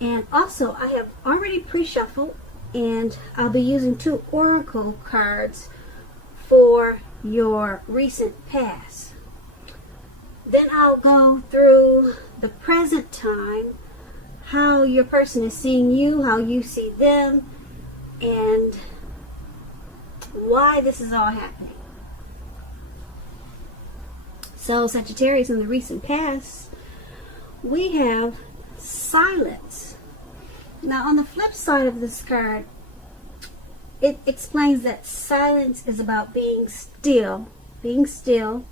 And also, I have already pre-shuffled, and I'll be using 2 oracle cards for your recent past. Then I'll go through the present time, how your person is seeing you, how you see them, and why this is all happening. So, Sagittarius, in the recent past, we have silence. Now, on the flip side of this card, it explains that silence is about being still. Being still.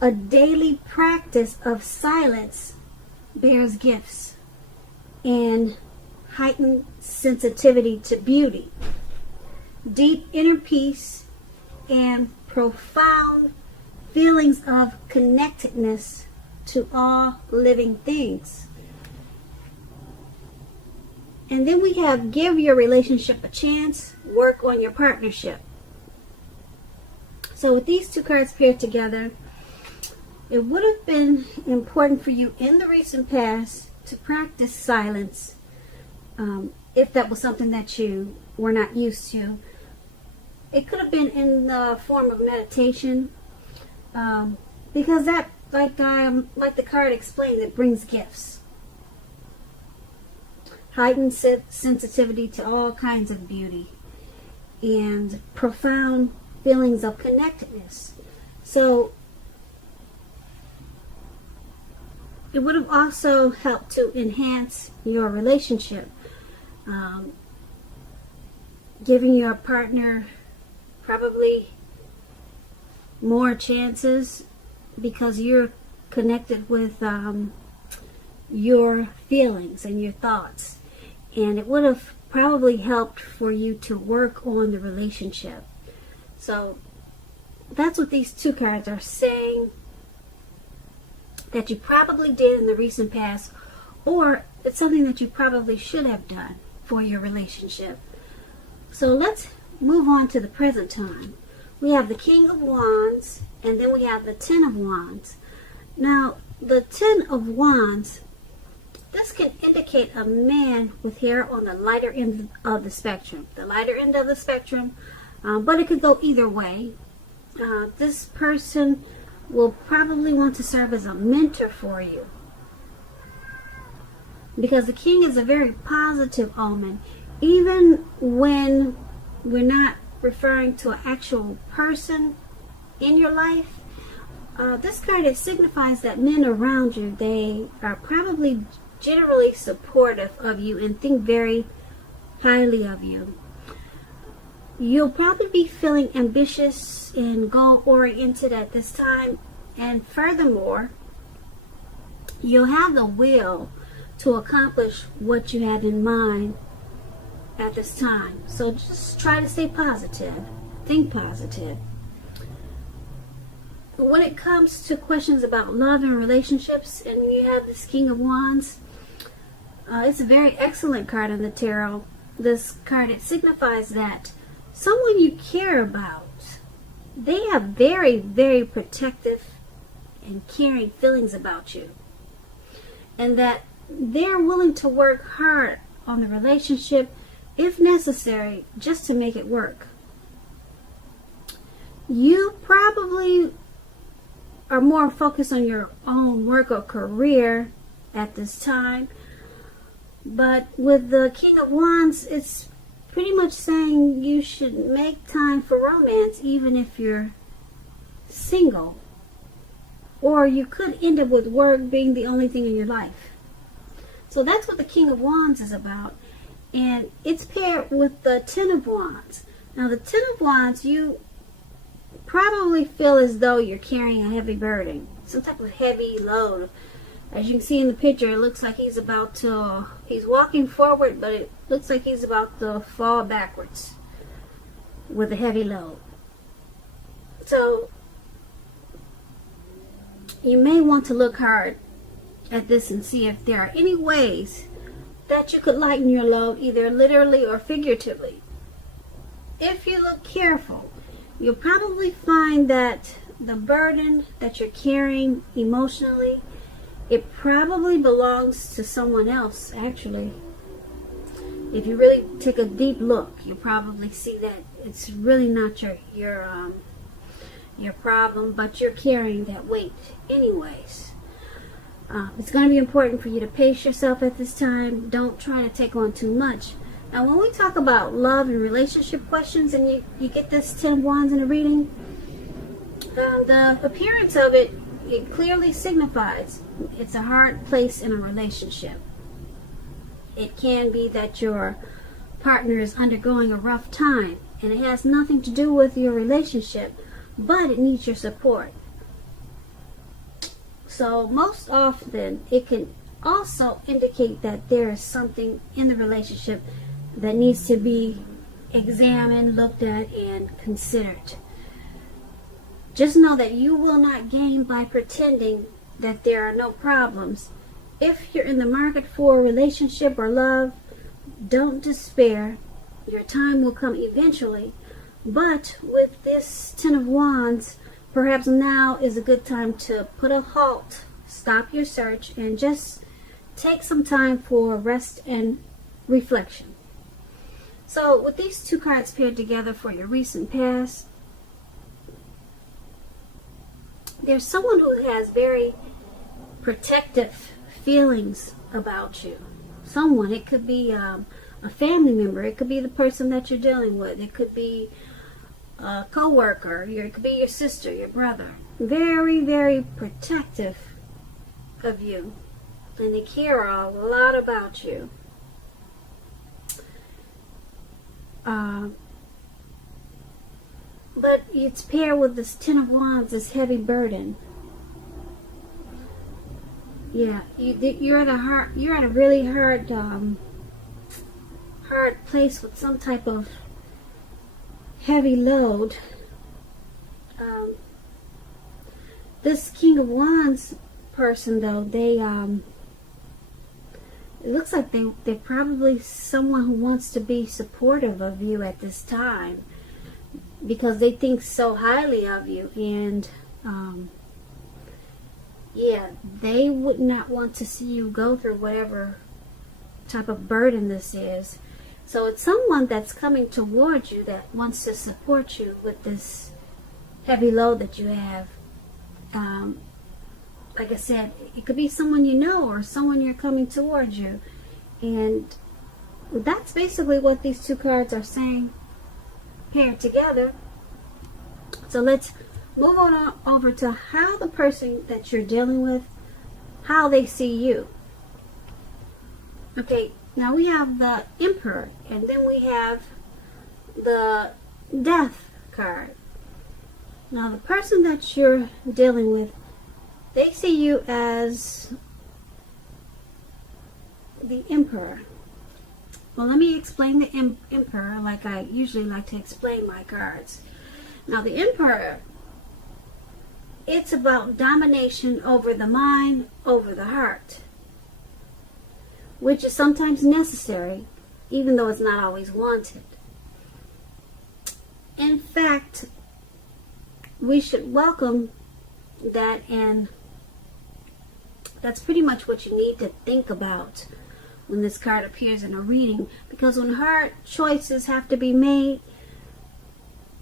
A daily practice of silence bears gifts and heightened sensitivity to beauty, deep inner peace, and profound feelings of connectedness to all living things. And then we have give your relationship a chance, work on your partnership. So with these 2 cards paired together, it would have been important for you in the recent past to practice silence, if that was something that you were not used to. It could have been in the form of meditation, because that, like the card explained, it brings gifts. Heightened sensitivity to all kinds of beauty and profound feelings of connectedness. So it would have also helped to enhance your relationship, giving your partner probably more chances because you're connected with your feelings and your thoughts. And it would have probably helped for you to work on the relationship. So that's what these 2 cards are saying that you probably did in the recent past, or it's something that you probably should have done for your relationship. So let's move on to the present time. We have the King of Wands, and then we have the 10 of Wands. Now, the 10 of Wands, this can indicate a man with hair on the lighter end of the spectrum. The lighter end of the spectrum, but it could go either way. This person will probably want to serve as a mentor for you, because the King is a very positive omen. Even when we're not referring to an actual person in your life, this card, it signifies that men around you, they are probably generally supportive of you and think very highly of you. You'll probably be feeling ambitious and goal-oriented at this time, and furthermore, you'll have the will to accomplish what you have in mind at this time. So just try to stay positive, think positive. When it comes to questions about love and relationships, and you have this King of Wands, it's a very excellent card in the tarot. This card, it signifies that someone you care about, they have very, very protective and caring feelings about you, and that they're willing to work hard on the relationship if necessary just to make it work. You probably are more focused on your own work or career at this time, but with the King of Wands, it's pretty much saying you should make time for romance even if you're single, or you could end up with work being the only thing in your life. So that's what the King of Wands is about, and it's paired with the 10 of Wands. Now the 10 of Wands, you probably feel as though you're carrying a heavy burden, some type of heavy load. As you can see in the picture, it looks like he's walking forward, but it looks like he's about to fall backwards with a heavy load. So you may want to look hard at this and see if there are any ways that you could lighten your load, either literally or figuratively. If you look careful, you'll probably find that the burden that you're carrying emotionally It probably belongs to someone else, actually. If you really take a deep look, you probably see that it's really not your problem, but you're carrying that weight anyways. It's going to be important for you to pace yourself at this time. Don't try to take on too much. Now, when we talk about love and relationship questions, and you get this 10 of Wands in a reading, the appearance of it clearly signifies it's a hard place in a relationship. It can be that your partner is undergoing a rough time, and it has nothing to do with your relationship, but it needs your support. So most often it can also indicate that there is something in the relationship that needs to be examined, looked at, and considered. Just know that you will not gain by pretending that there are no problems. If you're in the market for a relationship or love, don't despair. Your time will come eventually. But with this 10 of Wands, perhaps now is a good time to put a halt, stop your search, and just take some time for rest and reflection. So with these two cards paired together for your recent past, there's someone who has very protective feelings about you. Someone, it could be a family member, it could be the person that you're dealing with, it could be a co-worker, it could be your sister, your brother. Very, very protective of you, and they care a lot about you. But it's paired with this 10 of Wands, this heavy burden. Yeah, you're at a really hard place with some type of heavy load. This King of Wands person, though, it looks like they're probably someone who wants to be supportive of you at this time, because they think so highly of you, and yeah, they would not want to see you go through whatever type of burden this is. So it's someone that's coming towards you that wants to support you with this heavy load that you have. Like I said, it could be someone you know or someone you're coming towards you. And that's basically what these two cards are saying paired together. So let's move on over to how the person that you're dealing with, how they see you. Okay, now we have the Emperor, and then we have the Death card. Now the person that you're dealing with, they see you as the Emperor. Well, let me explain the Emperor like I usually like to explain my cards. Now the Emperor, it's about domination over the mind, over the heart, which is sometimes necessary, even though it's not always wanted. In fact, we should welcome that, and that's pretty much what you need to think about when this card appears in a reading, because when hard choices have to be made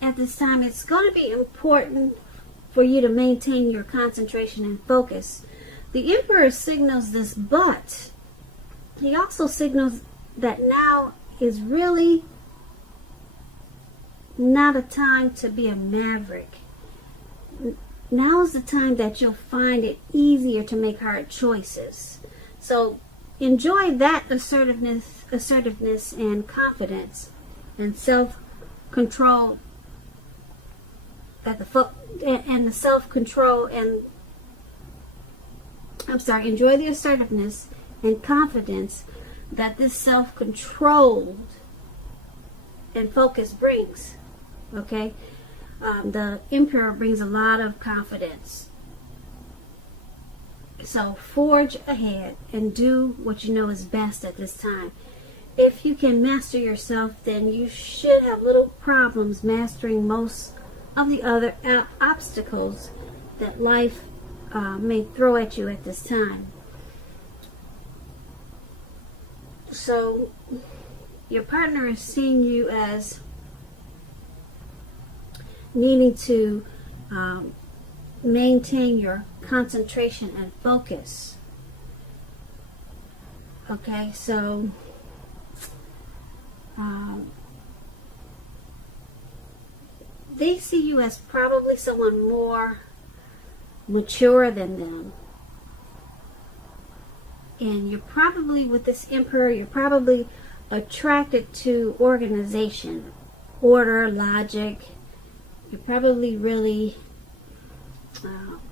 at this time, it's going to be important for you to maintain your concentration and focus. The Emperor signals this, but he also signals that now is really not a time to be a maverick. Now is the time that you'll find it easier to make hard choices. So enjoy that assertiveness and confidence and self-control, enjoy the assertiveness and confidence that this self-control and focus brings. Okay? The Emperor brings a lot of confidence. So forge ahead and do what you know is best at this time. If you can master yourself, then you should have little problems mastering most of the other obstacles that life may throw at you at this time. So your partner is seeing you as needing to maintain your concentration and focus. Okay, so they see you as probably someone more mature than them. And you're probably, with this Emperor, you're probably attracted to organization, order, logic. You're probably really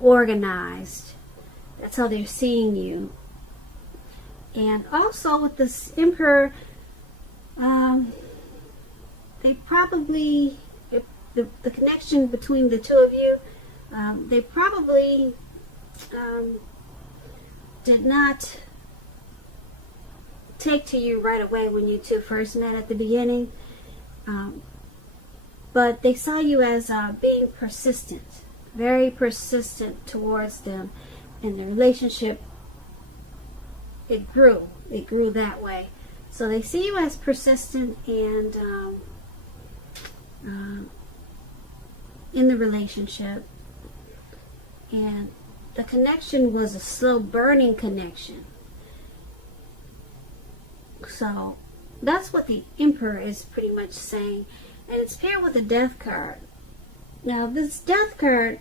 organized. That's how they're seeing you. And also with this Emperor, they probably, the connection between the two of you, they probably did not take to you right away when you two first met at the beginning, but they saw you as being persistent, very persistent towards them, and the relationship, it grew that way. So they see you as persistent and in the relationship, and the connection was a slow burning connection. So that's what the Emperor is pretty much saying, and it's paired with the Death card. Now this Death card,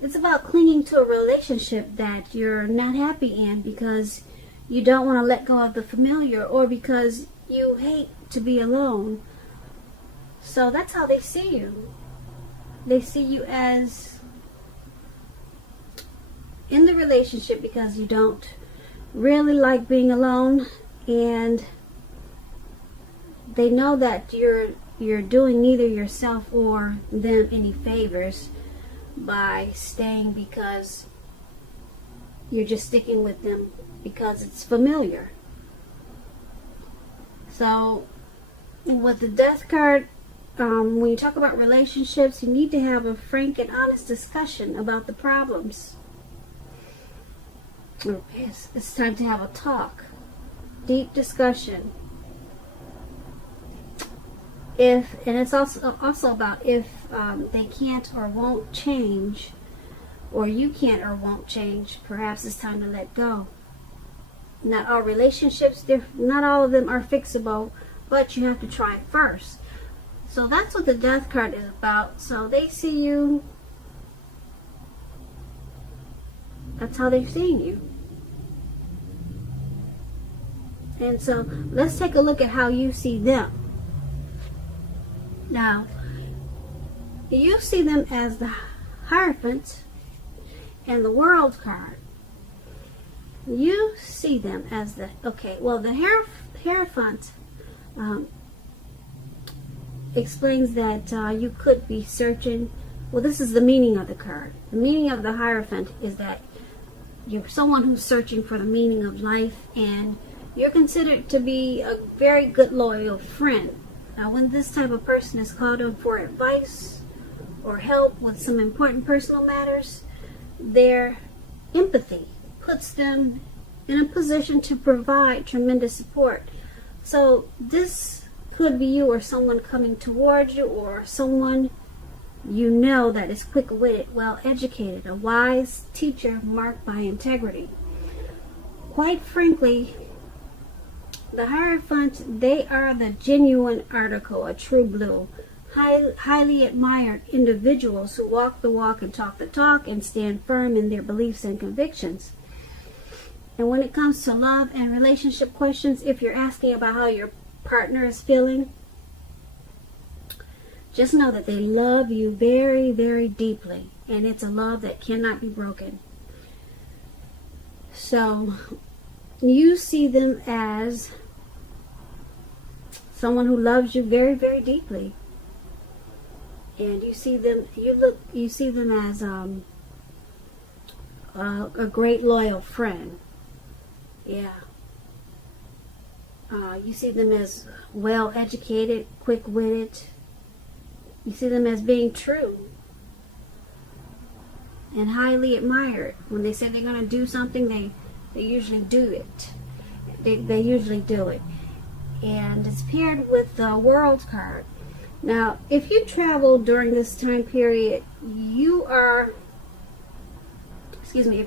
it's about clinging to a relationship that you're not happy in because you don't want to let go of the familiar, or because you hate to be alone. So that's how they see you. They see you as in the relationship because you don't really like being alone, and they know that you're doing neither yourself or them any favors by staying, because you're just sticking with them because it's familiar. So with the Death card, when you talk about relationships, you need to have a frank and honest discussion about the problems. It's time to have a talk, deep discussion. And it's also about if they can't or won't change, or you can't or won't change, perhaps it's time to let go. Not all relationships, not all of them are fixable, but you have to try it first. So that's what the Death card is about. So they see you, that's how they're seeing you. And so let's take a look at how you see them. Now, you see them as the Hierophant and the World card. You see them as the Hierophant explains that you could be searching. Well, this is the meaning of the card. The meaning of the Hierophant is that you're someone who's searching for the meaning of life, and you're considered to be a very good, loyal friend. Now, when this type of person is called on for advice or help with some important personal matters, their empathy puts them in a position to provide tremendous support. So this could be you or someone coming towards you, or someone you know that is quick-witted, well-educated, a wise teacher marked by integrity. Quite frankly, the Hierophant, they are the genuine article, a true blue, highly admired individuals who walk the walk and talk the talk and stand firm in their beliefs and convictions. And when it comes to love and relationship questions, if you're asking about how your partner is feeling, just know that they love you very, very deeply, and it's a love that cannot be broken. So you see them as someone who loves you very, very deeply, and you see them as a great loyal friend. Yeah. You see them as well educated, quick-witted. You see them as being true and highly admired. When they say they're going to do something, they usually do it. They usually do it. and it's paired with the World card. Now, if you travel during this time period, if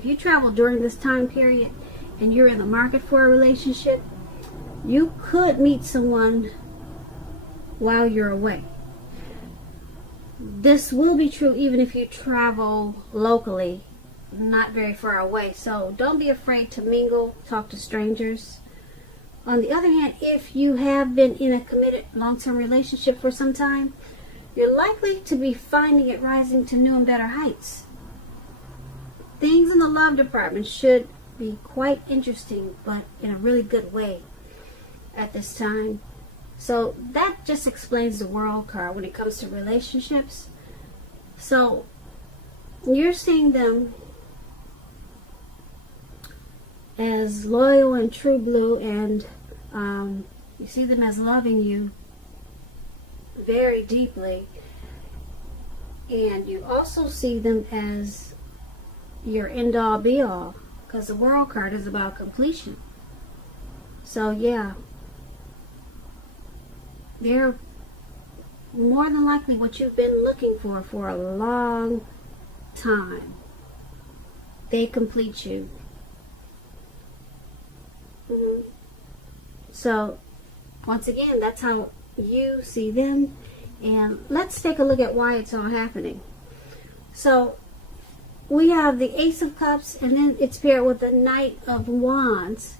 you travel during this time period and you're in the market for a relationship, you could meet someone while you're away. This will be true even if you travel locally, not very far away. So don't be afraid to mingle, talk to strangers. On the other hand, if you have been in a committed long-term relationship for some time, you're likely to be finding it rising to new and better heights. Things in the love department should be quite interesting, but in a really good way at this time. So that just explains the World card when it comes to relationships. So you're seeing them as loyal and true blue, and you see them as loving you very deeply, and you also see them as your end all be all, because the World card is about completion. So yeah, they're more than likely what you've been looking for a long time. They complete you. So once again, that's how you see them. And let's take a look at why it's all happening. So we have the Ace of Cups, and then it's paired with the Knight of Wands.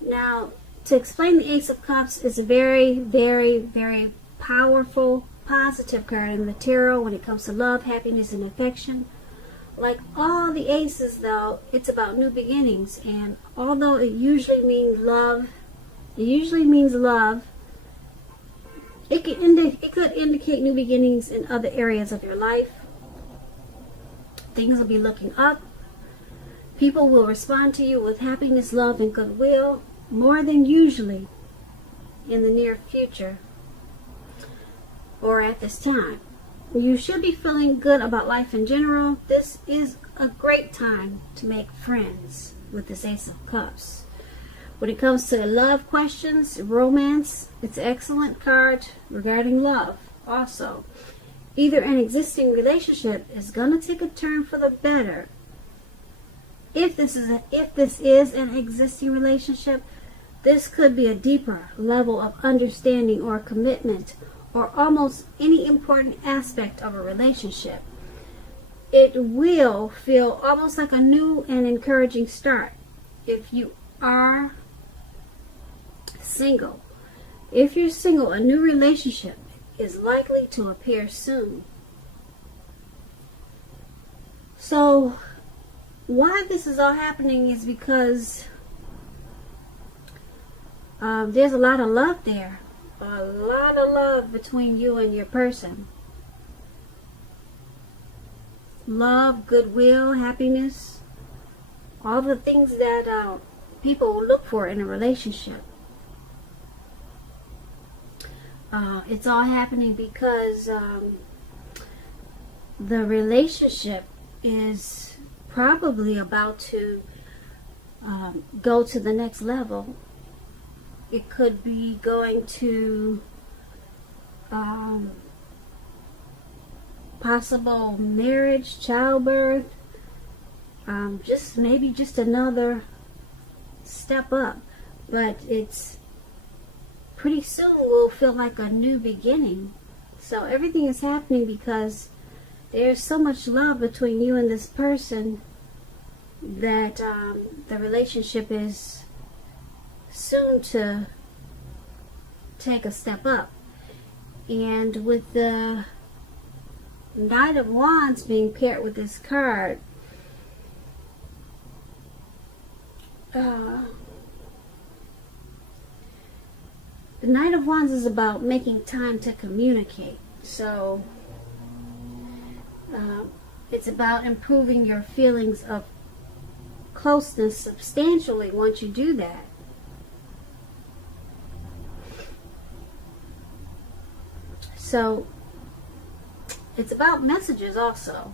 Now, to explain the Ace of Cups, is a very, very, very powerful, positive card in the tarot when it comes to love, happiness, and affection. Like all the aces, though, it's about new beginnings. And although it usually means love, it could indicate new beginnings in other areas of your life. Things will be looking up. People will respond to you with happiness, love, and goodwill more than usually in the near future or at this time. You should be feeling good about life in general. This is a great time to make friends with this Ace of Cups. When it comes to love questions, romance, it's an excellent card regarding love also. Either an existing relationship is going to take a turn for the better. If this is an existing relationship, this could be a deeper level of understanding or commitment, or almost any important aspect of a relationship. It will feel almost like a new and encouraging start. If you are single, a new relationship is likely to appear soon. So why this is all happening is because there's a lot of love there. A lot of love between you and your person. Love, goodwill, happiness, all the things that people will look for in a relationship. It's all happening because the relationship is probably about to go to the next level. It could be going to possible marriage, childbirth, just another step up. But it's pretty soon will feel like a new beginning. So everything is happening because there's so much love between you and this person that the relationship is soon to take a step up. And with the Knight of Wands being paired with this card, the Knight of Wands is about making time to communicate. So it's about improving your feelings of closeness substantially once you do that. So it's about messages also.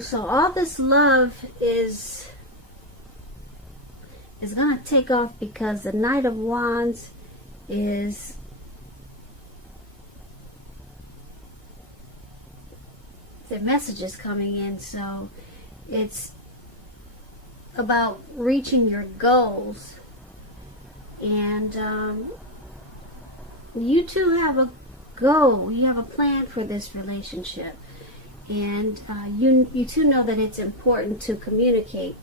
So all this love is is going to take off because the Knight of Wands is the messages coming in. So it's about reaching your goals, and you two have a goal, you have a plan for this relationship, and you two know that it's important to communicate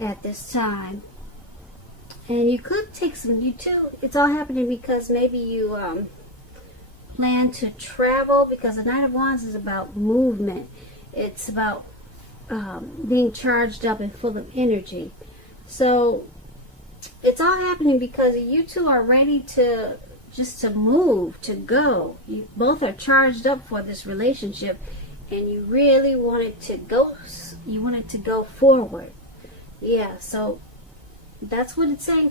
at this time. And you could take some, it's all happening because maybe you plan to travel, because the Knight of Wands is about movement. It's about being charged up and full of energy. So it's all happening because you two are ready to move, to go. You both are charged up for this relationship, and you really wanted to go. You wanted to go forward. Yeah. So that's what it's saying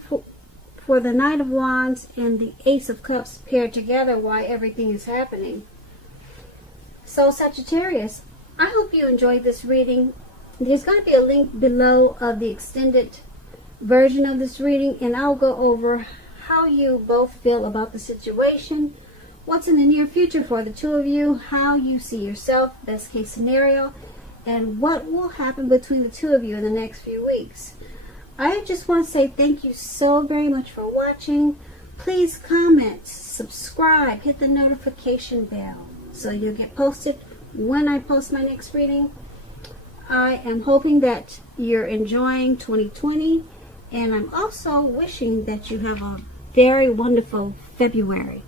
for the Knight of Wands and the Ace of Cups paired together. Why everything is happening. So Sagittarius, I hope you enjoyed this reading. There's going to be a link below of the extended version of this reading, and I'll go over how you both feel about the situation, what's in the near future for the two of you, how you see yourself, best case scenario, and what will happen between the two of you in the next few weeks. I just want to say thank you so very much for watching. Please comment, subscribe, hit the notification bell so you'll get posted when I post my next reading. I am hoping that you're enjoying 2020, and I'm also wishing that you have a very wonderful February.